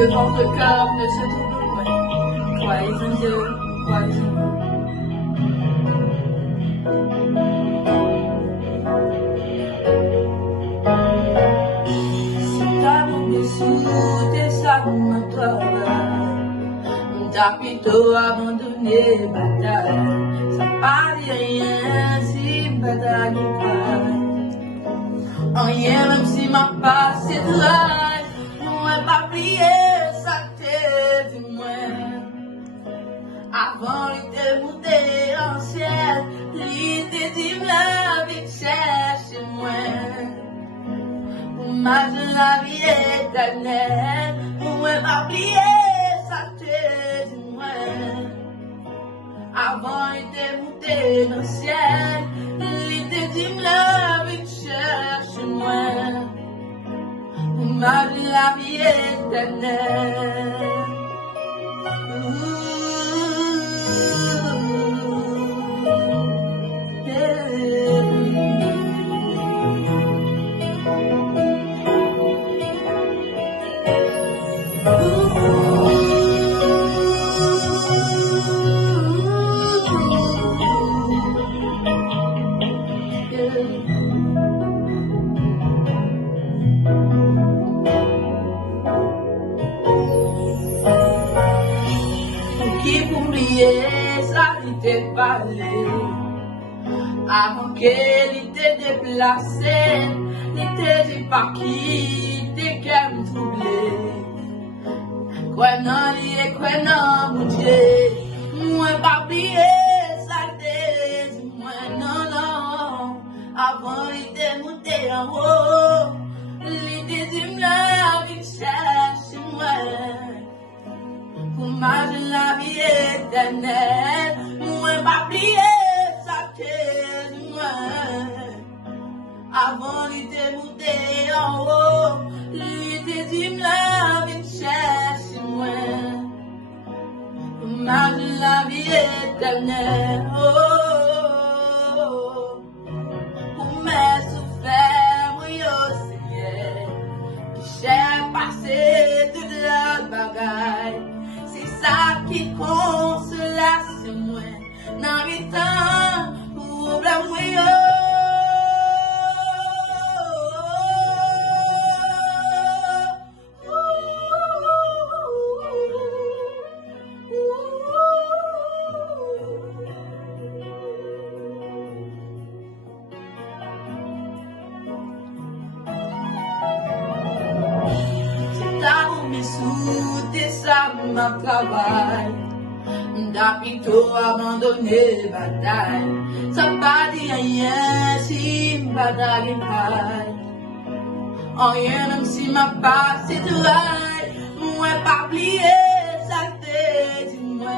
Que votre cœur ne se trouble point. Croyez en Dieu, croyez en moi. Si t'as mon dessous, tes sacs, mon travail, t'as plutôt abandonné bataille. Ça paraît rien si bataille est rien, même si ma passe est dry, moi pas plier sa tête du moins. Avant l'idée monter en ciel, l'idée dit la vie cherche moi. Pour m'imaginer la vie éternelle, moi pas plier sa tête du moins. Avant l'idée monter dans le ciel, l'idée dit la vie cherche moi. Pour m'imaginer la vie éternelle. Qui pour oublier ça, il t'est parlé. Avant qu'elle était déplacée, il t'est dit pas qui, t'es qu'à me troubler. Quoi non, lié, quoi non, mon Dieu. Moi, pas oublier ça, t'es dit moi, non, non. Avant, il t'est monté en haut. L'idée du la vie cherche moi. Pour m'imaginer la vie éternelle, moi pas plier sa tête moi. Avant l'idée monter en haut, l'idée dit la vie cherche moi. Pour m'imaginer la vie éternelle, pour mes souffrances, oui au Seigneur, qui cherche passer toute la bagaille. Ça qui consolation moi dans les temps problème moi Sous ça m'a travail, t'as plutôt abandonné bataille. Ça pas dit rien si bataille est rien, même si ma passe est dry, moi pas plier ça tête du moi.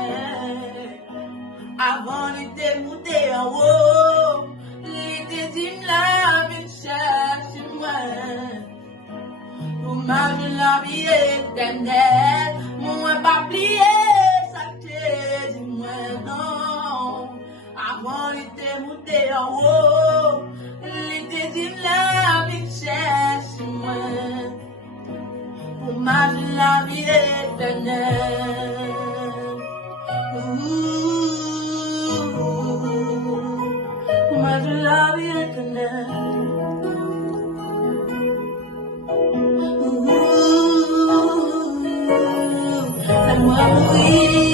Avant l'idée monter en haut, l'idée dit la vie cherche moi. Pour m'imaginer la vie éternelle, moi pas plier sa tête du moi, non. Avant l'idée monter en haut, l'idée dit la vie cherche moi. Pour m'imaginer la vie éternelle. Pour m'imaginer la vie éternelle. Moi, oui.